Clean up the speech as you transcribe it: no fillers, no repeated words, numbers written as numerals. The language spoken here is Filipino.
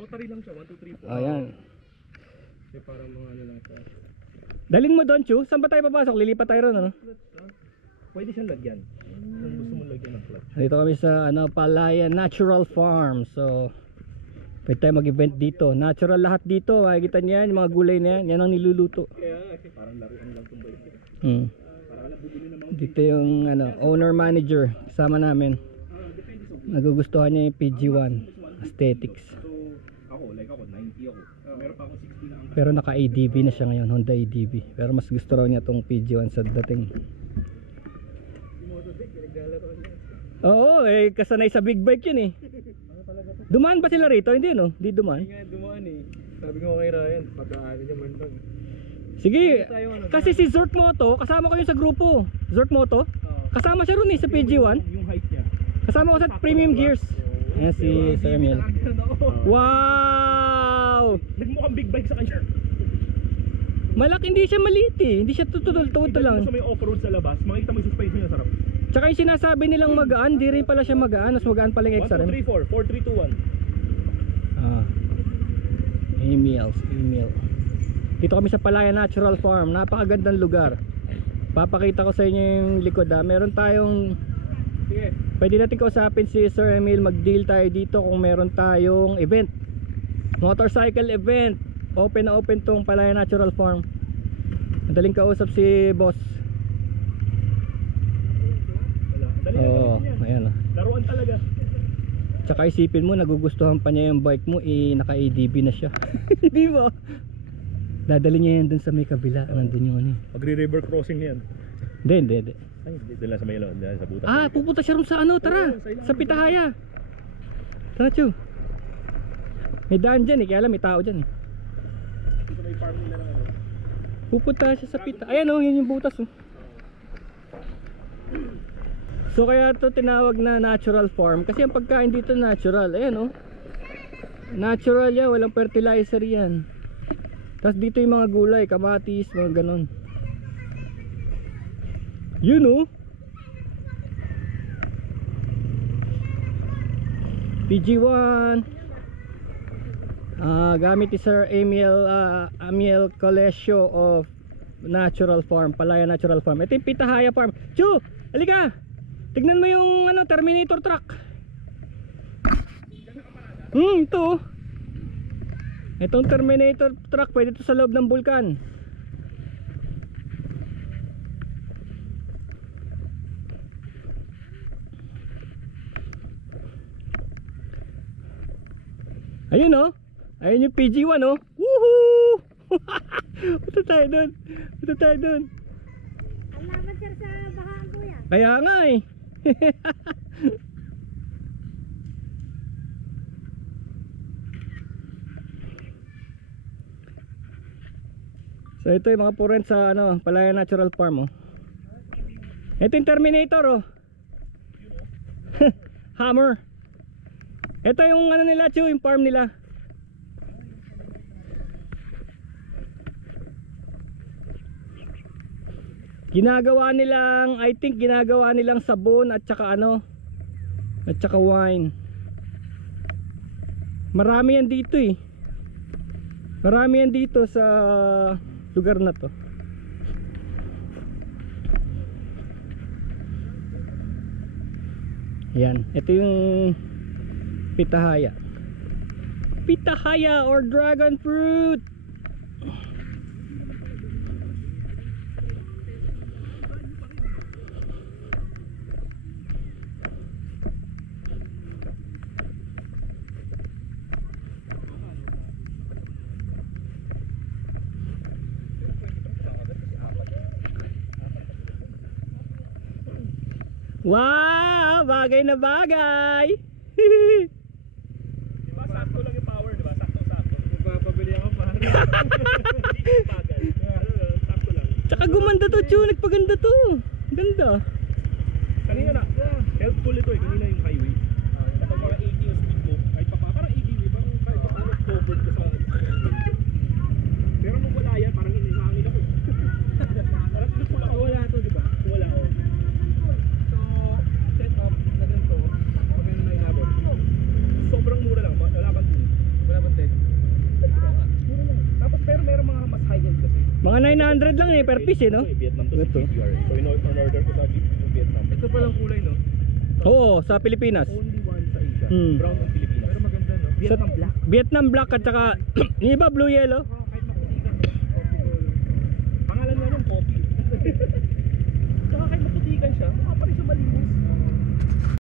Rotary lang siya, 1, 2, 3, 4. Ayan. Kasi parang mga ano lang siya. Dalin mo doon, Chu. Saan ba tayo papasok? Lilipat tayo ron, ano? Pwede siyang lagyan. Kung gusto mo lagyan ng clutch. Dito kami sa Palayan Natural Farm. So pwede tayo mag-event dito. Natural lahat dito. Makikita niyo yan, yung mga gulay na yan. Yan ang niluluto. Kaya kasi parang laruan lang itong bike. Parang alam bumili ng mga Dito yung owner manager kasama namin. Nagugustuhan niya yung PG1 aesthetics. So ako, like ako, 90 ako. Meron pa ako 60 na ang Pero naka ADV na siya ngayon, Honda ADV. Pero mas gusto raw niya tong PG1 sa dating. Oo, kasanay sa big bike yun eh. Dumaan ba sila rito? Hindi no? Hindi dumaan. Hindi nga dumaan eh. Sabi ko kay Ryan, pagkaanin niya man lang. Sige, kasi si Zort Moto, kasama ko yun sa grupo. Zort Moto, kasama siya ron eh sa PG1. Yung height niya. Kasama ko sa Premium Gears. Ayan si Sir Emil. Wow! Nagmukhang big bike sa kanya. Malaki, hindi siya maliit eh. Hindi siya tutol-tutol lang. Gusto mo yung off-road sa labas, makikita mo yung suspension niya, sarap. Tsaka yung sinasabi nilang magaan, di rin pala siya magaan. Mas magaan pala yung 1, 2, 3, 4, 4, 3, 2, 1. Emil. Dito kami sa Palayan Natural Farm. Napakagandang lugar. Papakita ko sa inyo yung likod ha. Meron tayong Sige. pwede natin kausapin si Sir Emil. Mag-deal tayo dito kung meron tayong event, motorcycle event. Open na open tong Palayan Natural Farm. Madaling kausap si boss. Oo, ayan o. Laruan talaga. Tsaka isipin mo, nagugustuhan pa niya yung bike mo, naka-ADB na siya. Di ba? Dadali niya yan dun sa may kabila. Nandun yung ano eh. Magre-river crossing niyan. Hindi. Ay, dala sa Maylon, dala sa butas. Pupunta siya rin sa ano, tara. Sa Pitahaya. Tara, Chu. May daan dyan eh, kaya alam may tao dyan eh. Dito may farm nila ng ano. Pupunta siya sa Pitahaya. Ayan o, yun yung butas o. So kaya ito tinawag na natural farm kasi ang pagkain dito natural. Ayan o, natural yan, walang fertilizer yan. Tapos dito yung mga gulay, kamatis, mga ganon. Yun o, PG1. Gamit ni Sir Emil Colesio of Natural Farm, Palayan Natural Farm. Ito yung Pitahaya Farm. Chu, halika, tignan mo yung Terminator truck. Ito. Itong Terminator truck, pwede ito sa loob ng bulkan. Ayun o. Ayun yung PG1 o. Woohoo! Punta tayo dun. Alamat sir sa bahaan po yan. Kaya nga eh. So ito yung mga purent sa Palayan Natural Farm oh. Ito yung Terminator oh. Hammer. Ito yung nila Chu, yung farm nila. Ginagawa nilang, I think ginagawa nilang sabon at saka at saka wine. Marami yan dito eh. Marami yan dito sa lugar na to. Yan, ito yung Pitahaya. Pitahaya or dragon fruit. Wow, bagay na bagay. Diba sakto lang yung power, diba? Sakto. Magpapabili ako pa. Hindi bagay. Sakto lang. Tsaka gumanda to, Chu, nagpaganda to. Ganda. Kanina na, helpful ito eh. Kanina yung highway. Kapag mga 80 yung speed mo, kahit pa parang 80 eh. Parang kahit pa parang covered ka sa pero nung wala yan, parang hinihangin ako. Parang kung wala to, diba? Kung wala ako. Set up na din to, maganda na inabot. Sobrang mura lang, wala bang Mga 900 lang eh, per piece eh, no? Vietnam to Ito. CDR. So in-order ko sa Jeep yung Vietnam. Ito palang kulay, no? Oo, sa Pilipinas. Only one sa Asia. Hmm. Brown ng Pilipinas. Pero maganda, no? Vietnam black. Vietnam black at saka yung iba blue yellow.